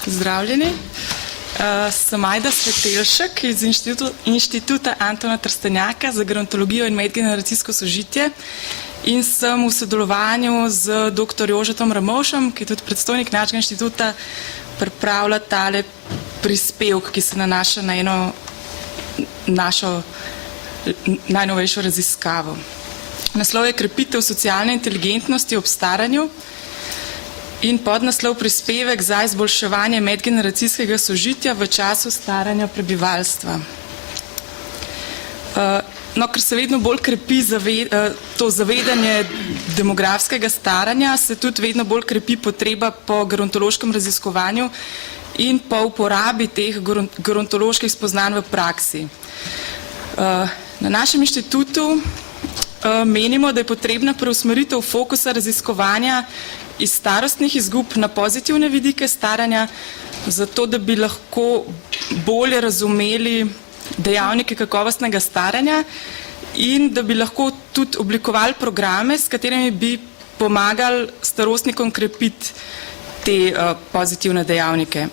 Pozdravljeni. Sem Ajda Svetelšek iz Inštituta Antona Trstenjaka za gerontologijo in medgeneracijsko sožitje in sem v sodelovanju z dr. Jožetom Ramovšem, ki je tudi predstojnik našega inštituta, pripravila tale prispevek, ki se nanaša na eno našo najnovejšo raziskavo. Naslov je Krepitev socialne inteligentnosti ob staranju in podnaslov Prispevek za izboljševanje medgeneracijskega sožitja v času staranja prebivalstva. Ker se vedno bolj krepi to zavedanje demografskega staranja, se tudi vedno bolj krepi potreba po gerontološkem raziskovanju in po uporabi teh gerontoloških spoznanj v praksi. Na našem inštitutu menimo, da je potrebna preusmeritev fokusa raziskovanja iz starostnih izgub na pozitivne vidike staranja, zato da bi lahko bolje razumeli dejavnike kakovostnega staranja in da bi lahko tudi oblikovali programe, s katerimi bi pomagali starostnikom krepiti te pozitivne dejavnike.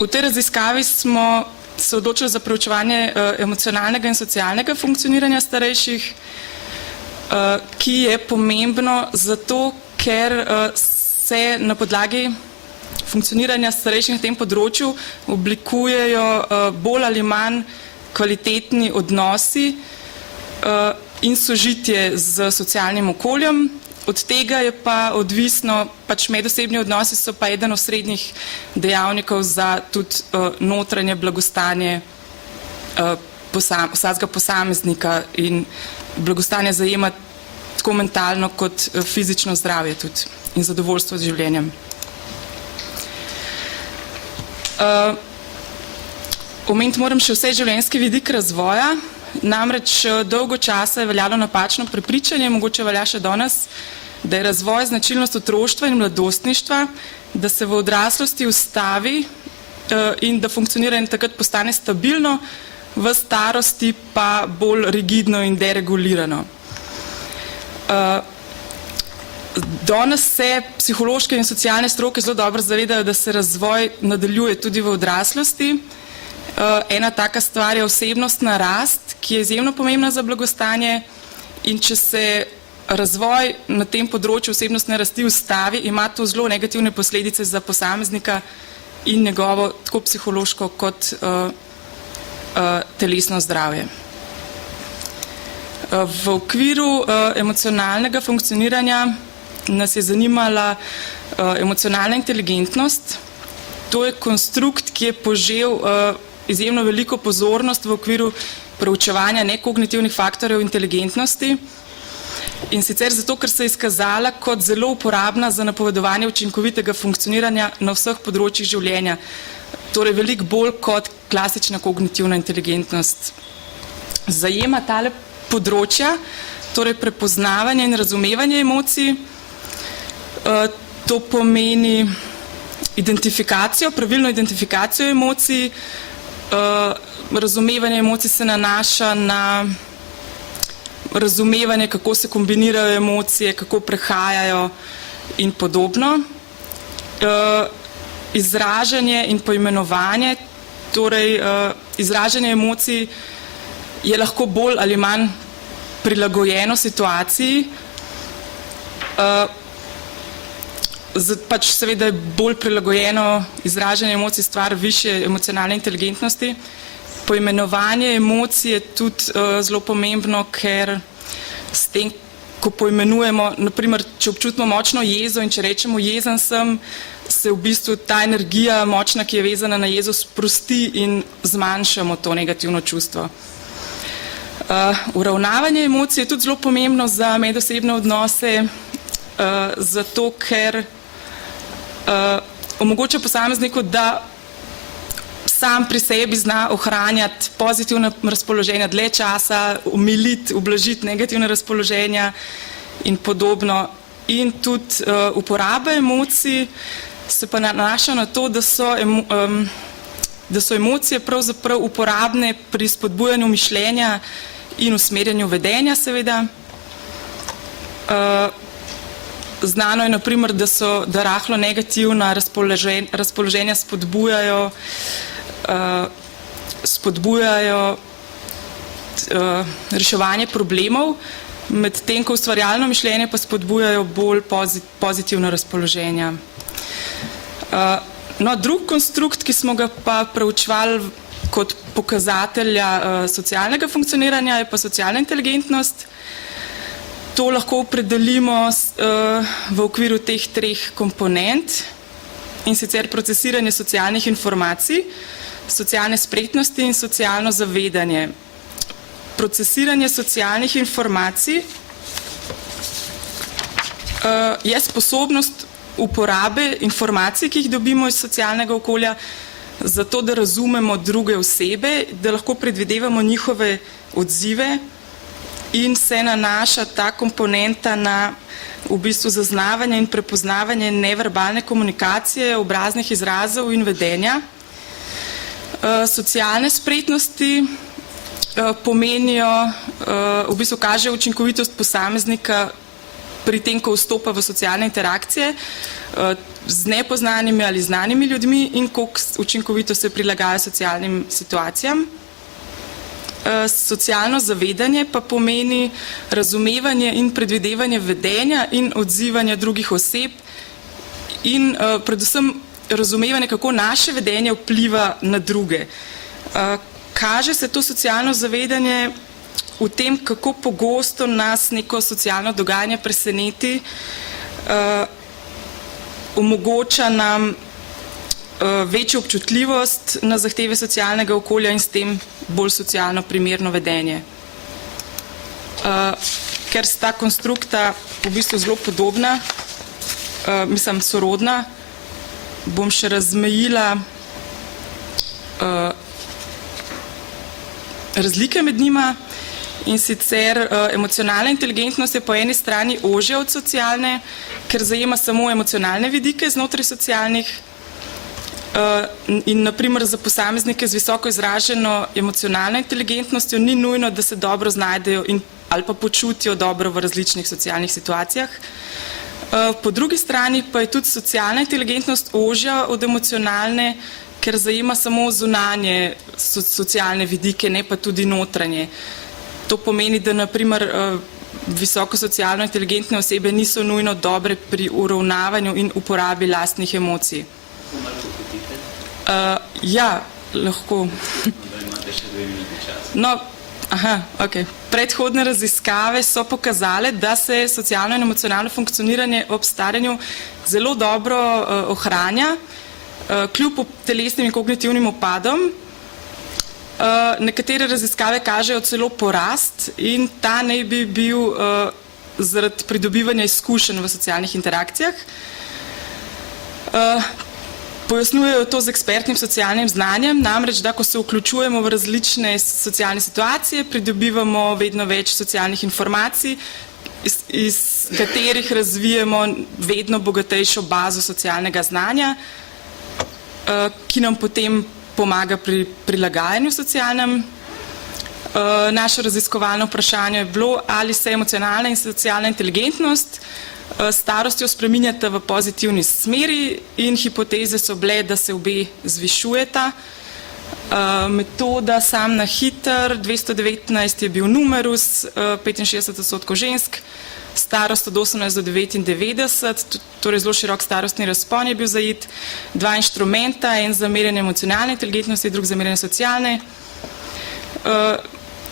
V tej raziskavi smo se odločili za preučevanje emocionalnega in socialnega funkcioniranja starejših, ki je pomembno zato, ker se na podlagi funkcioniranja starejših na tem področju oblikujejo bolj ali manj kvalitetni odnosi in sožitje z socialnim okoljem. Od tega je pa odvisno, medosebni odnosi so pa eden od srednjih dejavnikov za tudi notranje blagostanje vsakega posameznika in blagostanje zajema tako mentalno kot fizično zdravje tudi in zadovoljstvo z življenjem. Omeniti moram še vseživljenjski vidik razvoja, namreč dolgo časa je veljalo napačno prepričanje, mogoče velja še danes, da je razvoj značilnost otroštva in mladostništva, da se v odraslosti ustavi in da funkcioniranje takrat postane stabilno, v starosti pa bolj rigidno in deregulirano. Danes se psihološke in socialne stroke zelo dobro zavedajo, da se razvoj nadaljuje tudi v odraslosti. Ena taka stvar je osebnostna rast, ki je izjemno pomembna za blagostanje, in če se razvoj na tem področju osebnostne rasti ustavi, ima to zelo negativne posledice za posameznika in njegovo tako psihološko kot telesno zdravje. V okviru emocionalnega funkcioniranja nas je zanimala emocionalna inteligentnost. To je konstrukt, ki je požel izjemno veliko pozornost v okviru preučevanja nekognitivnih faktorjev inteligentnosti, in sicer zato, ker se je izkazala kot zelo uporabna za napovedovanje učinkovitega funkcioniranja na vseh področjih življenja, torej veliko bolj kot klasična kognitivna inteligentnost. Zajema tale področja, torej prepoznavanje in razumevanje emocij, to pomeni identifikacijo, pravilno identifikacijo emocij. Razumevanje emocij se nanaša na razumevanje, kako se kombinirajo emocije, kako prehajajo in podobno. Izražanje in poimenovanje, torej izražanje emocij je lahko bolj ali manj prilagojeno situaciji, seveda je bolj prilagojeno izražanje emocij stvar višje emocionalne inteligentnosti. Poimenovanje emocij je tudi zelo pomembno, ker s tem, ko poimenujemo, naprimer, če občutimo močno jezo in če rečemo jezen sem, se v bistvu ta energija močna, ki je vezana na jezo, sprosti in zmanjšamo to negativno čustvo. Uravnavanje emocij je tudi zelo pomembno za medosebne odnose, zato ker omogoča posamezniku, da sam pri sebi zna ohranjati pozitivne razpoloženja dlje časa, umiliti, ublažiti negativne razpoloženja in podobno. In tudi uporaba emocij se pa nanaša na to, da so emocije pravzaprav uporabne pri spodbujanju mišljenja in usmerjanju vedenja, seveda. Znano je, naprimer, da rahlo negativna razpoloženja spodbujajo reševanje problemov, medtem ko ustvarjalno mišljenje pa spodbujajo bolj pozitivno razpoloženje. No, drug konstrukt, ki smo ga pa preučevali kot pokazatelja socialnega funkcioniranja, je pa socialna inteligentnost. To lahko opredelimo v okviru teh treh komponent, in sicer procesiranje socialnih informacij, socialne spretnosti in socialno zavedanje. Procesiranje socialnih informacij je sposobnost uporabe informacij, ki jih dobimo iz socialnega okolja, zato da razumemo druge osebe, da lahko predvidevamo njihove odzive, in se nanaša ta komponenta na v bistvu zaznavanje in prepoznavanje neverbalne komunikacije, obraznih izrazov in vedenja. Socialne spretnosti pomenijo, v bistvu kažejo učinkovitost posameznika pri tem, ko vstopa v socialne interakcije z nepoznanimi ali znanimi ljudmi in koliko učinkovito se prilagaja socialnim situacijam. Socialno zavedanje pa pomeni razumevanje in predvidevanje vedenja in odzivanja drugih oseb in predvsem razumevanje, kako naše vedenje vpliva na druge. Kaže se to socialno zavedanje v tem, kako pogosto nas neko socialno dogajanje preseneti, omogoča nam večjo občutljivost na zahteve socialnega okolja in s tem bolj socialno primerno vedenje. Ker sta konstrukta v bistvu zelo podobna, sorodna, bom še razmejila razlike med njima, in sicer emocionalna inteligentnost je po eni strani ožja od socialne, ker zajema samo emocionalne vidike znotraj socialnih, in naprimer za posameznike z visoko izraženo emocionalno inteligentnostjo ni nujno, da se dobro znajdejo ali pa počutijo dobro v različnih socialnih situacijah. Po drugi strani pa je tudi socialna inteligentnost ožja od emocionalne, ker zajema samo zunanje socialne vidike, ne pa tudi notranje. To pomeni, da naprimer visoko socialno inteligentne osebe niso nujno dobre pri uravnavanju in uporabi lastnih emocij. Ja, lahko. No, predhodne raziskave so pokazale, da se socialno in emocionalno funkcioniranje ob staranju zelo dobro ohranja, kljub telesnim in kognitivnim upadom. Nekatere raziskave kažejo celo porast in ta naj bi bil zaradi pridobivanja izkušenj v socialnih interakcijah. Pojasnjujejo to z ekspertnim socialnim znanjem, namreč, da ko se vključujemo v različne socialne situacije, pridobivamo vedno več socialnih informacij, iz katerih razvijemo vedno bogatejšo bazo socialnega znanja, ki nam potem pomaga pri prilagajanju socialnem. Naše raziskovalno vprašanje je bilo, ali se emocionalna in socialna inteligentnost starostjo spreminjata v pozitivni smeri, in hipoteze so bile, da se obe zvišujeta. Metoda sam na hiter, 219 je bil numerus, 65% žensk, starost od 18 do 99, torej zelo širok starostni razpon je bil zajet, 2 inštrumenta, en za merjenje emocionalne inteligentnosti, drug za merjenje socialne.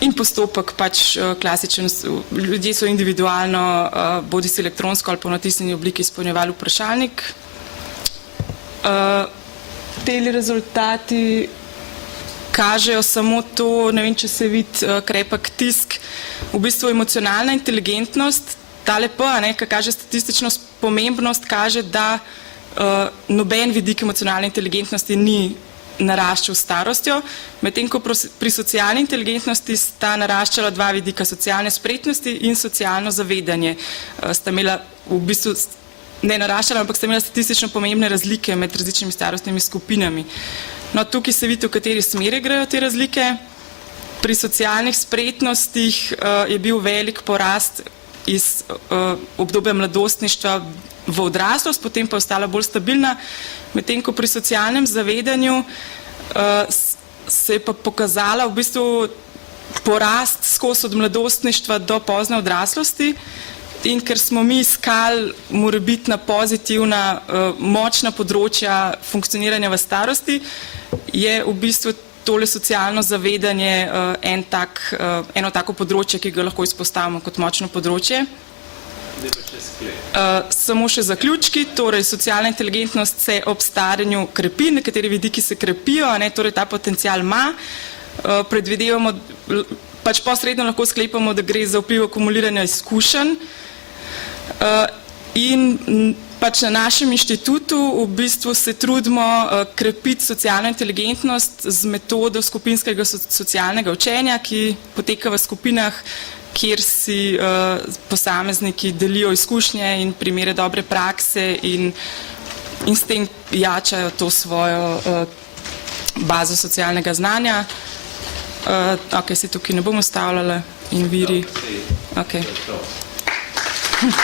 In postopek pač klasičen, ljudje so individualno, bodi si elektronsko ali po natisnjeni obliki izpolnjevali vprašalnik. Teli rezultati kažejo samo to, ne vem, če se vidi krepek tisk, v bistvu emocionalna inteligentnost, tale pa, ki kaže statistično pomembnost, kaže, da noben vidik emocionalne inteligentnosti ni naraščal s starostjo, medtem ko pri socialni inteligentnosti sta naraščala dva vidika, socialne spretnosti in socialno zavedanje. Sta imela v bistvu, ne naraščala, ampak sta imela statistično pomembne razlike med različnimi starostnimi skupinami. No, tukaj se vidi, v kateri smeri grejo te razlike. Pri socialnih spretnostih je bil velik porast iz obdobja mladostništva v odraslost, potem pa je ostala bolj stabilna, medtem ko pri socialnem zavedanju se je pa pokazala v bistvu porast skozi od mladostništva do pozne odraslosti in ker smo mi iskali morebitna pozitivna, močna področja funkcioniranja v starosti, je v bistvu tole socialno zavedanje eno tako področje, ki ga lahko izpostavimo kot močno področje. Samo še zaključki, torej socialna inteligentnost se ob staranju krepi, nekateri vidiki se krepijo, torej ta potencial ima, predvidevamo, pač posredno lahko sklepamo, da gre za vpliv akumuliranja izkušenj in pač na našem inštitutu v bistvu se trudimo krepiti socialno inteligentnost z metodo skupinskega socialnega učenja, ki poteka v skupinah, kjer si posamezniki delijo izkušnje in primere dobre prakse in s tem jačajo to svojo bazo socialnega znanja. Ok, se tukaj ne bom ustavljala in viri. Ok.